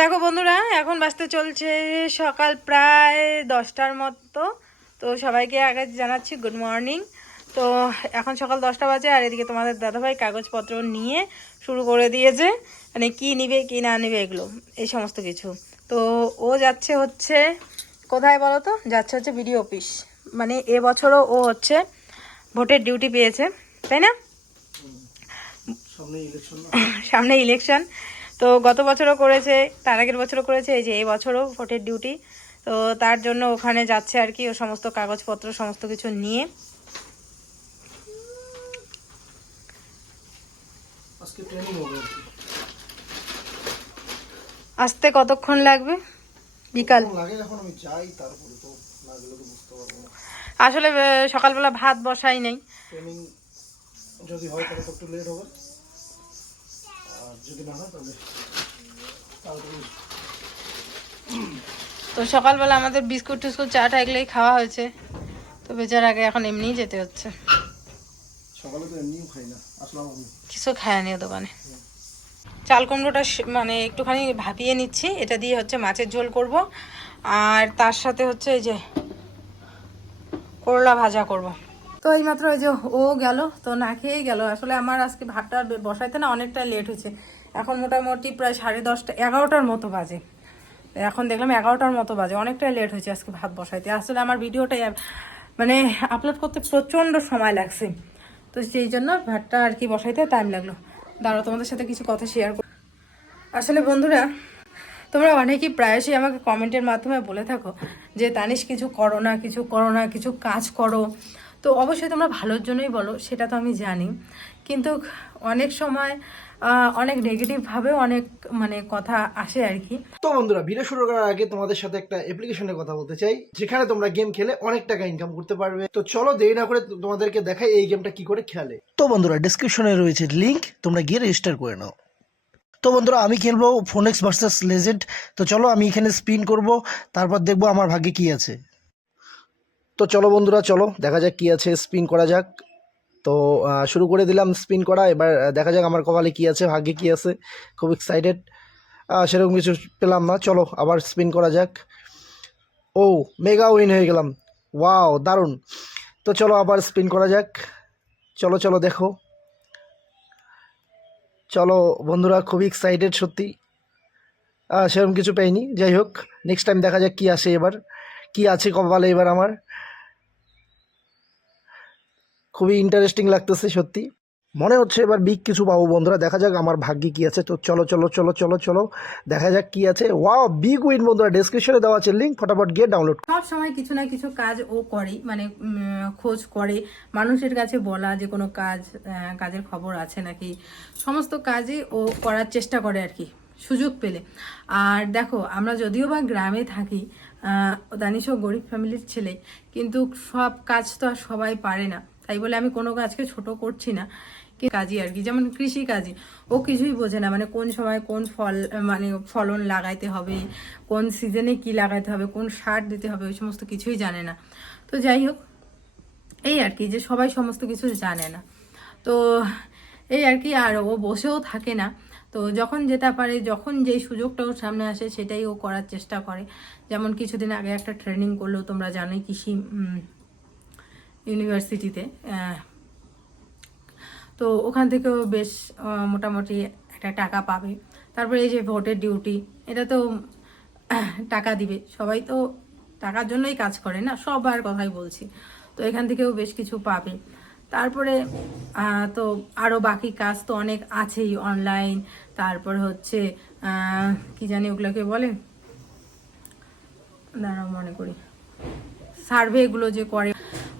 দেখো বন্ধুরা এখন বাজতে চলছে সকাল প্রায় দশটার মতো। তো সবাইকে আগে জানাচ্ছি গুড মর্নিং তো এখন সকাল দশটা বাজে আর এদিকে তোমাদের দাদাভাই কাগজপত্র নিয়ে শুরু করে দিয়েছে। মানে কি নিবে কি না নিবে এগুলো এই সমস্ত কিছু। তো ও যাচ্ছে হচ্ছে কোথায় বলো তো? যাচ্ছে হচ্ছে বিডিও অফিস। মানে এবছরও ও হচ্ছে ভোটের ডিউটি পেয়েছে তাই না? সামনে ইলেকশন তো গত বছরও করেছে তার আগের বছরও করেছে এই যে এই বছরও ভোটের ডিউটি তো তার জন্য ওখানে যাচ্ছে আর কি ও সমস্ত কাগজপত্র সমস্ত কিছু নিয়ে। আসতে কতক্ষণ লাগবে? বিকাল। আসলে সকালবেলা ভাত বসাই নেই। যদি হয় তাহলে একটু লেট হবে। যদি না হয় তাহলে তো সকালবেলা আমাদের বিস্কুট টিস্কুট চাটা এগুলোই খাওয়া হয়েছে। তো বেচার আগে এখন এমনিই যেতে হচ্ছে। সকালে তো এমনিও খাই না আসলাম আমি। কিছু খায়নি ও দোকানে। চাল কুমড়োটা মানে একটুখানি ভাপিয়ে নিচ্ছি এটা দিয়ে হচ্ছে মাছের ঝোল করব। আর তার সাথে হচ্ছে এই যে করলা ভাজা করব। তো এইমাত্র এই যে ও গেল, তো না খেয়েই গেল। আসলে আমার আজকে ভাতটা বসাইতে না অনেকটা লেট হয়েছে। এখন মোটামুটি প্রায় সাড়ে দশটা, এগারোটার মতো বাজে। এখন দেখলাম এগারোটার মতো বাজে, অনেকটাই লেট হয়েছে আজকে ভাত বসাইতে। আসলে আমার ভিডিওটাই মানে আপলোড করতে প্রচণ্ড সময় লাগছে। তো সেই জন্য ভাতটা আর কি বসাইতে টাইম লাগল। দাঁড়াও, তোমাদের সাথে কিছু কথা শেয়ার কর। আসলে বন্ধুরা, তোমরা অনেকেই প্রায়শই আমাকে কমেন্টের মাধ্যমে বলে থাকো যে, তানিশ, কিছু করো না, কিছু করো না, কিছু কাজ করো। তো অবশ্যই তোমরা ভালোর জন্যই বলো সেটা তো আমি জানি। কিন্তু অনেক সময় অনেক নেগেটিভভাবেও অনেক মানে কথা আসে আর কি। তো বন্ধুরা ভিডিও শুরু করার আগে তোমাদের সাথে একটা অ্যাপ্লিকেশনের কথা বলতে চাই যেখানে তোমরা গেম খেলে অনেক টাকা ইনকাম করতে পারবে। তো চলো দেরি না করে তোমাদেরকে দেখাই এই গেমটা কি করে খেলে। তো বন্ধুরা ডিসক্রিপশনে রয়েছে লিংক তোমরা গিয়ে রেজিস্টার করে নাও। তো বন্ধুরা আমি খেলব ফোনেক্স ভার্সেস লেজেন্ড তো চলো আমি এখানে স্পিন করব তারপর দেখব আমার ভাগ্যে কি আছে। তো চলো বন্ধুরা, চলো, দেখা যাক কি আছে স্পিন করা যাক। তো শুরু করে দিলাম স্পিন করা, এবার দেখা যাক আমার কপালে কি আছে, ভাগ্যে কি আছে, খুব এক্সাইটেড সেরকম কিছু পেলাম না, চলো, আবার স্পিন করা যাক। ও মেগা উইন হয়ে গেলাম। ওয়াও দারুণ। তো চলো, আবার স্পিন করা যাক। চলো চলো, দেখো। চলো, বন্ধুরা খুবই এক্সাইটেড সত্যি। সেরকম কিছু পাইনি। যাই হোক নেক্সট টাইম দেখা যাক কি আসে এবার। কি আছে কপালে এবার আমার। খুবই ইন্টারেস্টিং লাগতেছে সত্যি। মনে হচ্ছে এবার বিগ কিছু পাবো বন্ধুরা। দেখা যাক আমার ভাগ্যে কি আছে। তো চলো চলো চলো চলো চলো। দেখা যাক কি আছে। ওয়াও বিগ উইন বন্ধুরা। ডেসক্রিপশনে দেওয়া আছে। লিঙ্ক ফটাফট গিয়ে ডাউনলোড সব সময় কিছু না কিছু কাজ ও করে মানে খোঁজ করে। মানুষের কাছে বলা যে কোনো কাজ কাজের খবর আছে নাকি? সমস্ত কাজই ও করার চেষ্টা করে আর কি। সুযোগ পেলে। আর দেখো, আমরা যদিও বা গ্রামে থাকি দানিশও গরিব ফ্যামিলির ছেলে, কিন্তু সব কাজ তো আর সবাই পারে না। তাই বলে আমি কোনো কাজকে ছোট করছি না। কাজই আর কি, যেমন কৃষি কাজই। ও কিছুই বোঝে না মানে কোন সময় কোন ফল মানে ফলন লাগাইতে হবে, কোন সিজনে কি লাগাইতে হবে, কোন সার দিতে হবে, ওই সমস্ত কিছুই জানে না। তো যাই হোক, এই আর কি যে সবাই সমস্ত কিছু জানে না। তো এই আর কি, আর ও বসেও থাকে না। তো যখন যেটা পারে, যখন যেই সুযোগটা ওর সামনে আসে, সেটাই ও করার চেষ্টা করে। যেমন কিছুদিন আগে একটা ট্রেনিং করল, তোমরা জানোই কৃষি ইউনিভার্সিটিতে তো ওখান থেকেও বেশ মোটামুটি একটা টাকা পাবে। তারপরে এই যে ভোটের ডিউটি এটা তো টাকা দিবে। সবাই তো টাকার জন্যই কাজ করে না, সবার কথাই বলছি। তো এখান থেকেও বেশ কিছু পাবে। তারপরে তো আরও বাকি কাজ তো অনেক আছেই অনলাইন তারপর হচ্ছে কি জানি ওগুলোকে বলে? দাঁড়াও মনে করি। সার্ভেগুলো যে করে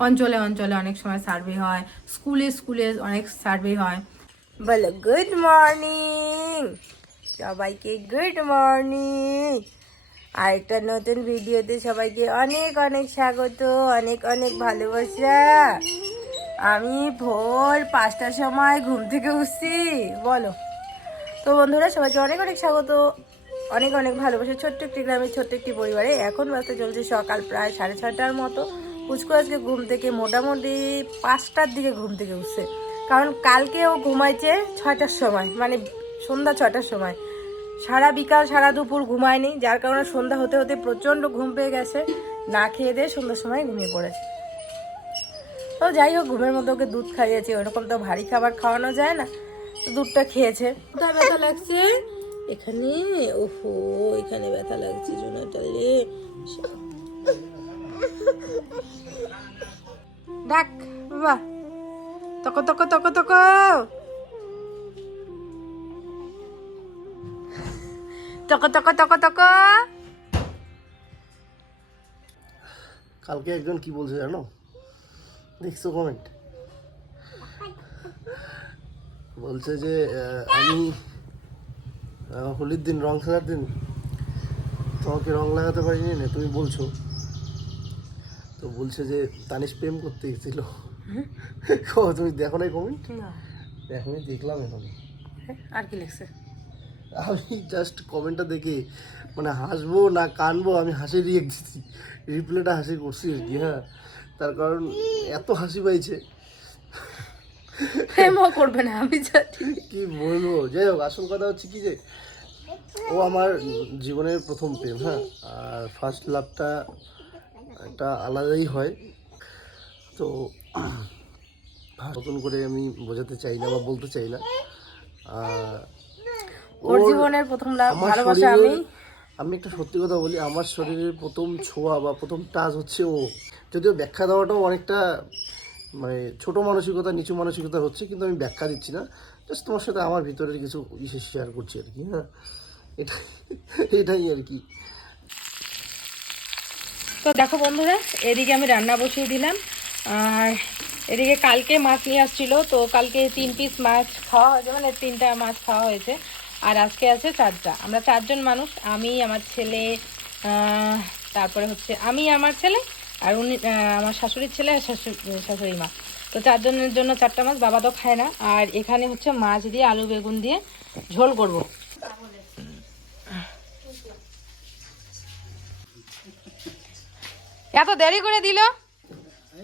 অঞ্চলে অঞ্চলে অনেক সময় সার্ভে হয়, স্কুলে স্কুলে অনেক সার্ভে হয়। বলো গুড মর্নিং সবাইকে গুড মর্নিং আরেকটা নতুন ভিডিওতে সবাইকে অনেক অনেক স্বাগত, অনেক অনেক ভালোবাসা। আমি ভোর পাঁচটার সময় ঘুম থেকে উঠছি, বলো। তো বন্ধুরা, সবাইকে অনেক অনেক স্বাগত, অনেক অনেক ভালোবাসা। ছোট্ট একটি গ্রামের ছোট্ট একটি পরিবারে এখন বাজতে চলছে সকাল প্রায় সাড়ে ছটার মতো। পুচকু আজকে ঘুম থেকে মোটামুটি পাঁচটার দিকে ঘুম থেকে উঠছে। কারণ কালকে ও ঘুমাইছে ছয়টার সময় মানে সন্ধ্যা ছয়টার সময়। সারা বিকাল সারা দুপুর ঘুমায়নি যার কারণে সন্ধ্যা হতে হতে প্রচণ্ড ঘুম পেয়ে গেছে। না খেয়ে দিয়ে সন্ধ্যার সময় ঘুমিয়ে পড়েছে। তো যাই হোক ঘুমের মধ্যে ওকে দুধ খাইয়েছি ওরকম তো ভারী খাবার খাওয়ানো যায় না তো দুধটা খেয়েছে। কোথায় ব্যথা লাগছে? এখানে ওহো এখানে ব্যথা লাগছে জোনাটা রে ডাক, বাবা। তক তক তক তক। তক তক তক তক। কালকে একজন কি বলছে জানো? দেখছ কমেন্ট বলছে যে আমি হোলির দিন, রং খেলার দিন, তোমাকে রং লাগাতে পারিনি না, তুমি বলছো। তো বলছে যে তানিশ প্রেম করতে গেছিল তুমি দেখো নাই কমেন্ট আমি দেখলাম এখন আর কি লিখছে? আমি জাস্ট কমেন্টটা দেখে মানে হাসবো না কানবো আমি হাসি রিয়েক্ট দিচ্ছি। রিপ্লাইটা হাসি করছি আর কি হ্যাঁ। তার কারণ এত হাসি পাইছে। করবে না আমি কি বলব? যাই হোক আসল কথা হচ্ছে কি যে ও আমার জীবনের প্রথম প্রেম হ্যাঁ। আর ফার্স্ট লাভটা একটা আলাদাই হয়। তো নতুন করে আমি বোঝাতে চাই না বা বলতে চাই না। আর ওর জীবনের প্রথম ভালোবাসা আমি আমি একটা সত্যি কথা বলি আমার শরীরের প্রথম ছোঁয়া বা প্রথম টাচ হচ্ছে ও। যদিও ব্যাখ্যা দেওয়াটাও অনেকটা মানে ছোট মানসিকতা নিচু মানসিকতা হচ্ছে কিন্তু আমি ব্যাখ্যা দিচ্ছি না। জাস্ট তোমার সাথে আমার ভিতরের কিছু বিশেষ শেয়ার করছি আর কি হ্যাঁ। এটা এটাই আর কি। তো দেখো বন্ধুরা, এদিকে আমি রান্না বসিয়ে দিলাম। আর এদিকে কালকে মাছ নিয়ে আসছিল, তো কালকে তিন পিস মাছ খাওয়া হয়েছে মানে তিনটা মাছ খাওয়া হয়েছে। আর আজকে আছে চারটা। আমরা চারজন মানুষ, আমি, আমার ছেলে তারপরে হচ্ছে আমি, আমার ছেলে, আর উনি আমার শাশুড়ির ছেলে আর শাশুড়ি শাশুড়ি মা। তো চারজনের জন্য চারটা মাছ বাবা তো খায় না। আর এখানে হচ্ছে মাছ দিয়ে আলু বেগুন দিয়ে ঝোল করব। এত দেরি করে দিল?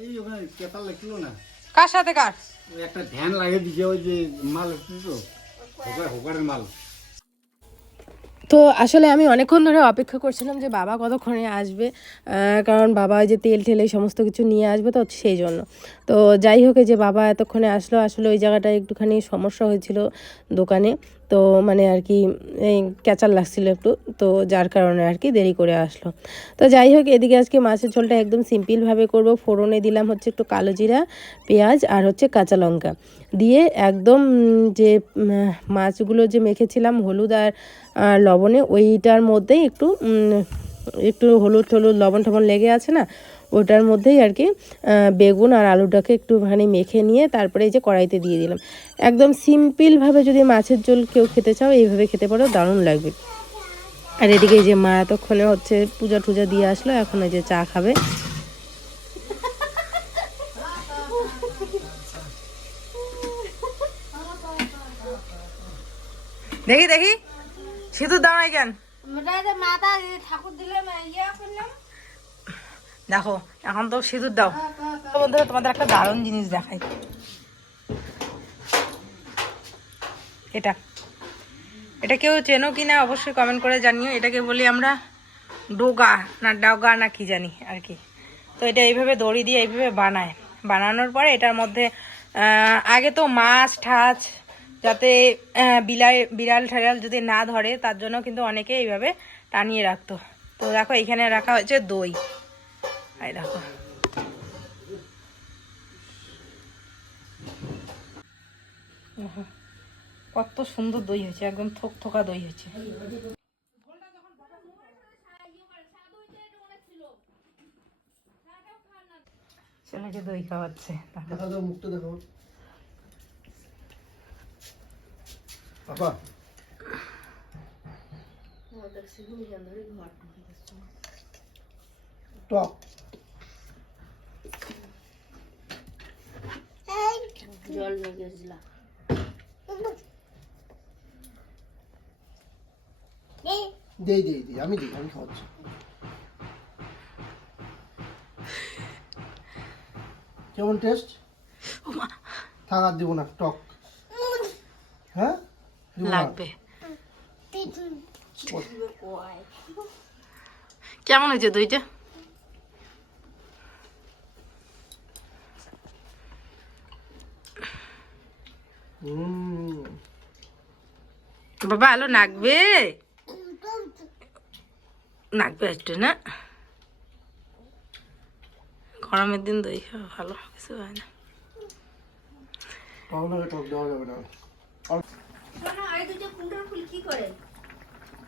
এই ওখানে পেপার লাগছিল না। কার সাথে কার? একটা ধ্যান লাগিয়ে দিছে ওই যে মাল তো হোকারের মাল। তো আসলে আমি অনেকক্ষণ ধরে অপেক্ষা করছিলাম যে বাবা কতক্ষণে আসবে কারণ বাবা ওই যে তেল ঠেলে সমস্ত কিছু নিয়ে আসবে তো সেই জন্য। তো যাই হোক এই যে বাবা এতক্ষণে আসলো আসলে ওই জায়গাটায় একটুখানি সমস্যা হয়েছিল দোকানে। তো মানে আর কি ক্যাচার লাগছিল একটু, তো যার কারণে আর কি দেরি করে আসলো। তো যাই হোক, এদিকে আজকে মাছের ঝোলটা একদম সিম্পলভাবে করব। ফোড়নে দিলাম হচ্ছে একটু কালো জিরা, পেঁয়াজ আর হচ্ছে কাঁচা লঙ্কা। দিয়ে একদম যে মাছগুলো যে মেখেছিলাম হলুদ আর লবণে, ওইটার মধ্যেই একটু একটু হলুদ টলুদ লবণ টবণ লেগে আছে না ওটার মধ্যেই আর কি বেগুন আর আলুটাকে একটুখানি মেখে নিয়ে তারপরে এই যে কড়াইতে দিয়ে দিলাম। একদম সিম্পলভাবে যদি মাছের ঝোল কেউ খেতে চাও এইভাবে খেতে পারো দারুণ লাগবে। আর এদিকে এই যে মা এতক্ষণে হচ্ছে পূজা টুজা দিয়ে আসলো এখন এই যে চা খাবে। দেখি দেখি। সিঁদুর দাও নাই কেন? মাথা ঠাকুর দিলাম ইয়া করলাম। দেখো, এখন তো সিঁদুর দাও। বন্ধুরা, তোমাদের একটা দারুণ জিনিস দেখাই। এটা। এটা কেউ চেনো কি না, অবশ্যই কমেন্ট করে জানিও। এটাকে বলি আমরা ডোগা না ডগা না কি জানি আর কি। তো এটা এইভাবে দড়ি দিয়ে এইভাবে বানায়। বানানোর পরে এটার মধ্যে আগে তো মাছ, ঠাছ, যাতে বিলাই, বিড়াল ঠাড়াল যদি না ধরে, তার জন্য কিন্তু অনেকে এইভাবে টানিয়ে রাখতো। তো দেখো, এখানে রাখা হয়েছে দই। এই দেখো কত সুন্দর দই হয়েছে একদম থোক থোকা দই হয়েছে। ছেলেকে দই খাওয়াচ্ছে। মুখটা দেখো বাবা টক জল লাগিয়েছিলাম দেই দেই দেই আমি দিই আমি খাওয়াচ্ছি। কেমন টেস্ট থাক আর দিব না টক। হ্যাঁ? লাগবে। কেমন হয়েছে দইটা? বাবা আলো নাকবে? নাকবে একটু না? গরমের দিন দই খাওয়া ভালো কিছু হয় না। ভালো লাগে টক দেওয়া যাবে না। শোনো এই দুটো কুমড়োর ফুল কি করে?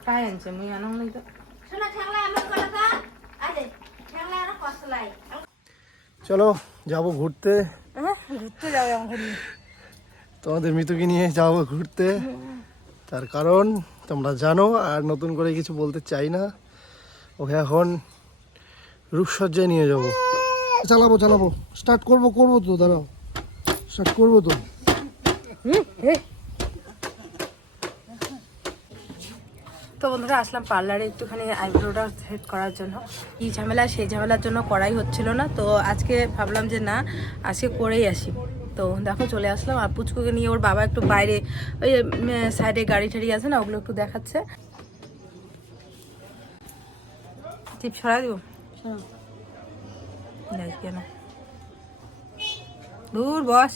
কাই আনছে মুই আনো নাই তো। চলো যাব ঘুরতে। ঘুরতে যাবে তোমাদের মৃতকে নিয়ে যাব ঘুরতে। তার কারণ তোমরা জানো, আর নতুন করে কিছু বলতে চাই না। ওকে এখন রূপসজ্জায় নিয়ে যাব। চালাবো চালাবো। স্টার্ট করব করব তো, দাঁড়াও। স্টার্ট করব তো। তো বন্ধুরা, আসলাম পার্লারে একটুখানি আইব্রোটা সেট করার জন্য। এই ঝামেলা, সেই ঝামেলার জন্য করাই হচ্ছিল না, তো আজকে ভাবলাম যে না, আজকে করেই আসি। তো দেখো চলে আসলাম। আর পুচকুকে নিয়ে ওর বাবা একটু বাইরে ওই সাইডে গাড়ি টাড়ি আছে না ওগুলো একটু দেখাচ্ছে। টিপ ছড়া দিব? কেন। দূর বস।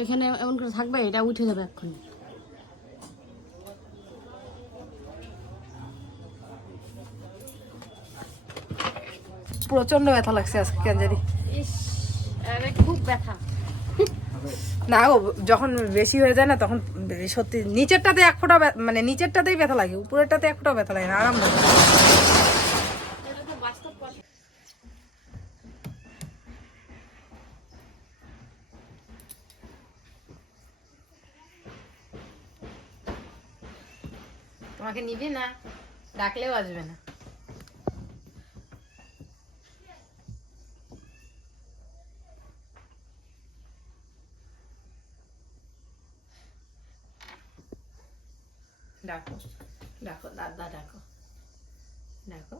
এখানে এমন করে থাকবে এটা উঠে যাবে এক্ষুনি। প্রচণ্ড ব্যথা লাগছে আজকে কেন জানি। খুব ব্যথা। না গো, যখন বেশি হয়ে যায় না, তখন সত্যি নিচেরটাতে এক ফোঁটা মানে নিচেরটাতেই ব্যথা লাগে, উপরেরটাতে এক ফোঁটা ব্যথা লাগে না, আরাম লাগে। তোমাকে নিবে না? ডাকলেও আসবে না। ডাকো ডাকো দাদা ডাকো ডাকো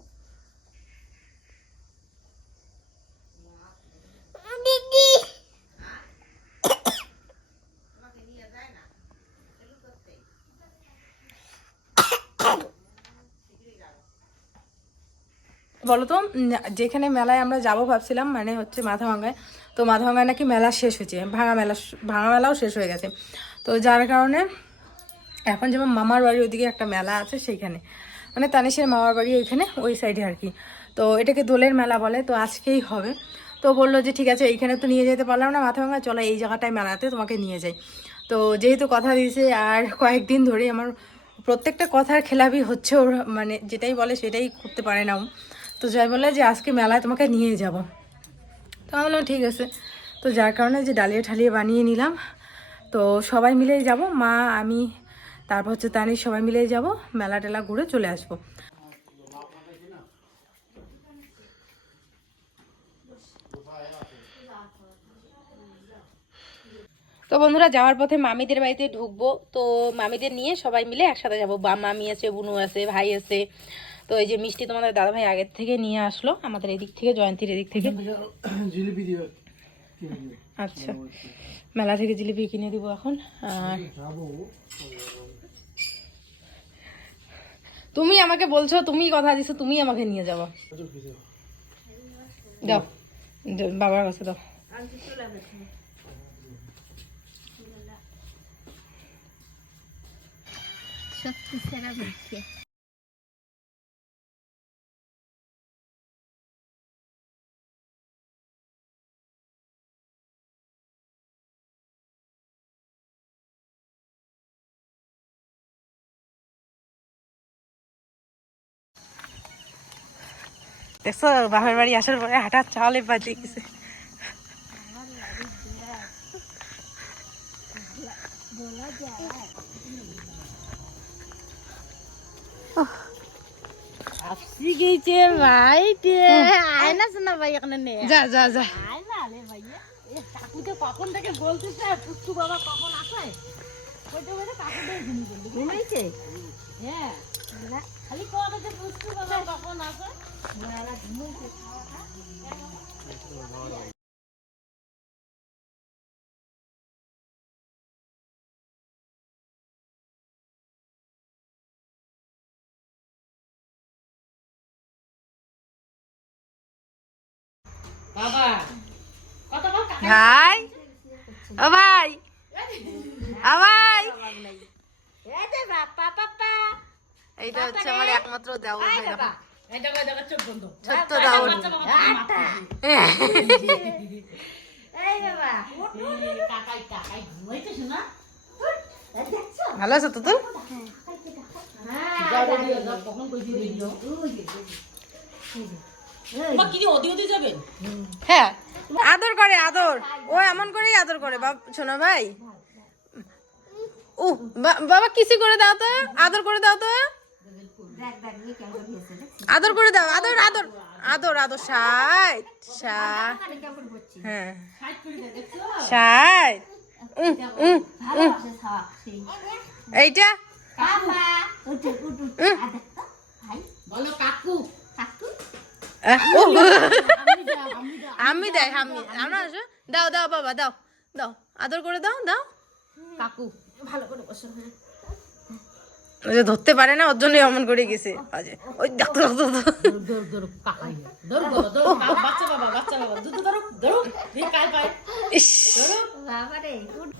বলো তো যেখানে মেলায় আমরা যাব ভাবছিলাম মানে হচ্ছে মাথাভাঙ্গায়। তো মাথাভাঙ্গায় নাকি মেলা শেষ হয়েছে ভাঙা মেলা ভাঙা মেলাও শেষ হয়ে গেছে। তো যার কারণে এখন যেমন মামার বাড়ি ওইদিকে একটা মেলা আছে সেইখানে। মানে তানিশের মামার বাড়ি ওইখানে ওই সাইডে আর কি। তো এটাকে দোলের মেলা বলে, তো আজকেই হবে। তো বলল যে, ঠিক আছে, এইখানে তো নিয়ে যেতে পারলাম না মাথা ভাঙা, চলো এই জায়গাটায় মেলাতে তোমাকে নিয়ে যাই। তো যেহেতু কথা দিয়েছে, আর কয়েকদিন ধরে আমার প্রত্যেকটা কথার খেলাপি হচ্ছে ওর মানে যেটাই বলে সেটাই করতে পারে না। তো যাই বলে যে, আজকে মেলায় তোমাকে নিয়ে যাব। তো আমি বললাম, ঠিক আছে। তো যার কারণে যে ডালিয়া ঠালিয়ে বানিয়ে নিলাম। তো সবাই মিলেই যাব, মা, আমি তারপর হচ্ছে তানি সবাই মিলেই যাব মেলা টেলা ঘুরে চলে আসব। তো বন্ধুরা যাওয়ার পথে মামিদের বাড়িতে ঢুকবো। তো মামিদের নিয়ে সবাই মিলে একসাথে যাব। বা মামি আছে বুনু আছে ভাই আছে। তো এই যে মিষ্টি তোমাদের দাদা ভাই আগের থেকে নিয়ে আসলো। আমাদের এদিক থেকে জয়ন্তীর এদিক থেকে। আচ্ছা। মেলা থেকে জিলিপি কিনে দিব এখন। আর তুমি আমাকে বলছো, তুমি কথা দিছো, তুমি আমাকে নিয়ে যাব। দাও বাবার কাছে দাও। সত্যি সেরা দেখছ বাপের বাড়ি আসার পরে হাঁটার চালে বাজে গেছে। যা যা যা। কখন থেকে বলতেছে পুট্টু বাবা কখন আসে? ওইটা বলে কাকুদের ঘুমাইছে? হ্যাঁ। খালি কোয়াতে যে বুঝতে পারবে কখন ভাই? ও ভাই? আ ভাই? এ দে বাপ্পা পাপ্পা এইটা হচ্ছে আমার একমাত্র দেওয়া চোখ বন্ধ। ছোট্ট শোনা। ভালো আছো তো যাবেন? হ্যাঁ আদর করে আদর। ও এমন করেই আদর করে। বাপ শোনো ভাই। ও বা- বাবা কিসি করে দাও তো? আদর করে দাও তো? আদর করে দাও আদর আদর আদর আদর ষাট ষাট আমি হ্যাঁ। ষাট এইটা? আমি দেয় আমি আমরা আসো দাও দাও বাবা দাও দাও। আদর করে দাও দাও। কাকু ভালো করে বসো হ্যাঁ। ওই যে ধরতে পারে না ওর জন্যই অমন করে গেছে। ওই কাকাই দৌড় দৌড় দৌড় কা- বাচ্চা বাবা বাচ্চা বাবা। দুধ ধরো ধরো দিয়ে কাল পায় ইস। বাবা রে উঠ।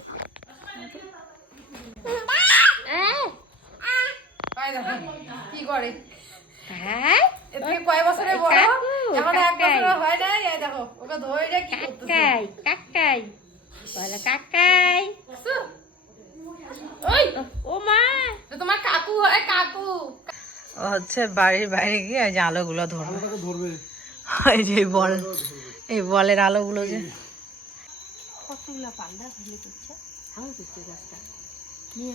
কি করে? হ্যাঁ? কয় বছরে বড়? এখন এক বছর হয় না এই দেখো ওকে ধরে কি কাকাই কাকাই। বলো কাকাই ওই ও মা তো তোমার কাকু হয় কাকু ও হচ্ছে বাড়ির বাইরে গিয়ে ওই যে আলোগুলো ধরবে। এই যে বল এই বলের আলোগুলো যে। কতগুলো পান্ডা ফেলে করছে? ভালো করছে গাছটা। নিয়ে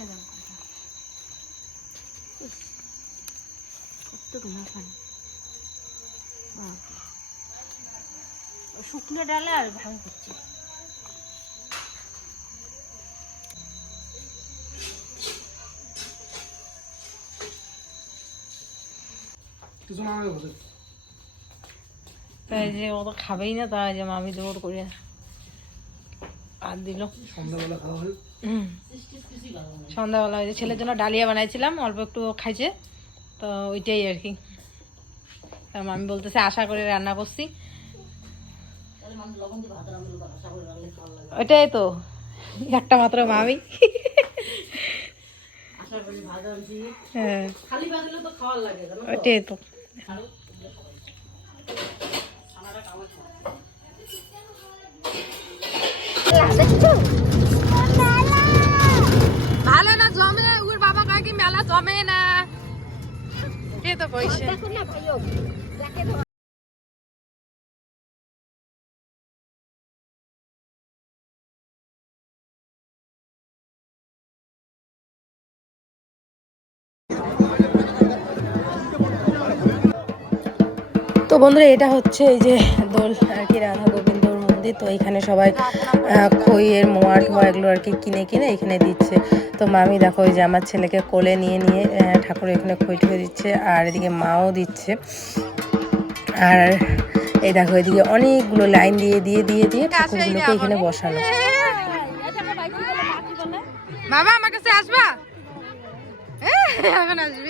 কতগুলো পানি শুকনো ডালে আর ভাঙ করছে। কিছু না আমাকে বসে তাই যে ও তো খাবেই না তাই যে মামি দৌড় করে আর দিল। সন্ধ্যাবেলা খাওয়া হয় সন্ধ্যাবেলা ওই যে ছেলের জন্য ডালিয়া বানাইছিলাম অল্প একটু ও খাইছে তো ওইটাই আর কি। তার মামি বলতেছে আশা করে রান্না করছি। ওইটাই তো একটা মাত্র মামি। হ্যাঁ। খালি বাজলে তো খাওয়ার লাগে জানো তো? ওইটাই তো। ভালো না জমে ওর বাবা কয় মেলা জমে না। কে তো কইছে? না তো বন্ধুরা এটা হচ্ছে এই যে দোল আর কি রাধা গোবিন্দর মন্দির। তো এখানে সবাই খইয়ের মোয়া টোয়া এগুলো আর কি কিনে কিনে এখানে দিচ্ছে। তো মামি দেখো ওই যে আমার ছেলেকে কোলে নিয়ে নিয়ে ঠাকুর এখানে খই ঠুয়ে দিচ্ছে আর এদিকে মাও দিচ্ছে। আর এই দেখো এদিকে অনেকগুলো লাইন দিয়ে দিয়ে দিয়ে দিয়ে ঠাকুরগুলোকে এখানে বসানো। বাবা আমার কাছে আসবা? এখন আসবি।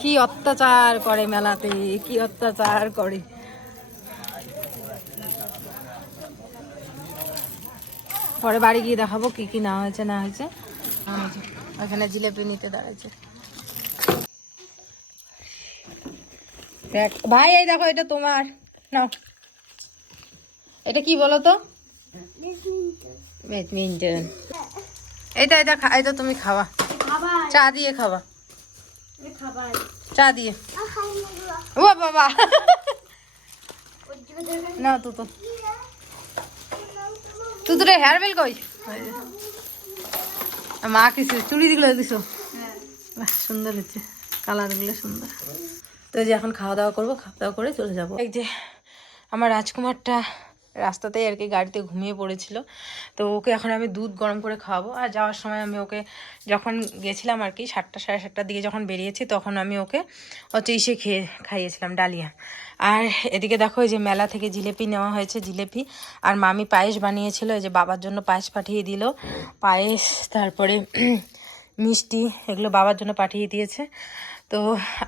কি অত্যাচার করে মেলাতে কি অত্যাচার করে। পরে বাড়ি গিয়ে দেখাবো কি কি না হয়েছে না হয়েছে। না হয়েছে। ওখানে জিলেপি নিতে দাঁড়াচ্ছে দেখ ভাই এই দেখো এটা তোমার। নাও। এটা কি বলো তো? ব্যাডমিন্টন এইটা এটা খা- এটা তুমি খাওয়া চা দিয়ে খাওয়া চা দিয়ে। ও বাবা। না তো তো তুই তোর হেয়ার বেল কই? মা কিছু চুড়ি দিগুলো দিছো। বাহ, সুন্দর হচ্ছে। কালারগুলো সুন্দর। তো যে এখন খাওয়া দাওয়া করব খাওয়া দাওয়া করে চলে যাব। এই যে আমার রাজকুমারটা রাস্তাতেই আর কি গাড়িতে ঘুমিয়ে পড়েছিল। তো ওকে এখন আমি দুধ গরম করে খাওয়াবো। আর যাওয়ার সময় আমি ওকে যখন গেছিলাম আর কি সাতটা, সাড়ে সাতটার দিকে যখন বেরিয়েছি, তখন আমি ওকে হচ্ছে ইসে খেয়ে খাইয়েছিলাম ডালিয়া। আর এদিকে দেখো এই যে মেলা থেকে জিলেপি নেওয়া হয়েছে, জিলেপি। আর মামি পায়েস বানিয়েছিল, এই যে বাবার জন্য পায়েস পাঠিয়ে দিল। পায়েস, তারপরে মিষ্টি, এগুলো বাবার জন্য পাঠিয়ে দিয়েছে। তো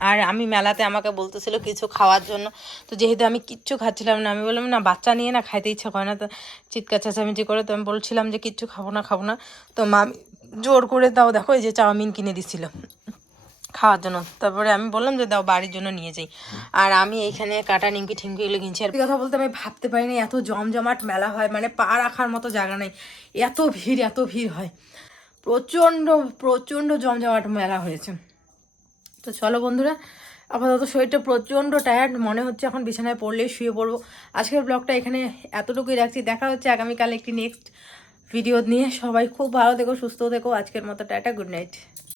আর আমি মেলাতে আমাকে বলতেছিল কিছু খাওয়ার জন্য। তো যেহেতু আমি কিচ্ছু খাচ্ছিলাম না, আমি বললাম, না, বাচ্চা নিয়ে না খাইতে ইচ্ছা করে না। তো চিৎকার চেঁচামেচি করে তো আমি বলছিলাম যে, কিচ্ছু খাব না খাব না। তো মা, জোর করে দাও, দেখো এই যে চাউমিন কিনে দিছিল খাওয়ার জন্য। তারপরে আমি বললাম যে, দাও, বাড়ির জন্য নিয়ে যাই। আর আমি এইখানে কাটা নিমকি ঠিমকি এগুলো কিনছি। আর কথা বলতে আমি ভাবতে পারিনি, এত জমজমাট মেলা হয় মানে পা রাখার মতো জায়গা নেই। এত ভিড় এত ভিড় হয়। প্রচণ্ড প্রচণ্ড জমজমাট মেলা হয়েছে। তো চলো বন্ধুরা, আপাতত শরীরটা প্রচণ্ড টায়ার্ড মনে হচ্ছে এখন বিছানায় পড়লেই শুয়ে পড়ব। আজকের ব্লগটা এখানে এতটুকুই রাখছি। দেখা হচ্ছে আগামীকাল একটি নেক্সট ভিডিও নিয়ে। সবাই খুব ভালো দেখো সুস্থ দেখো আজকের মতো টাটা গুড নাইট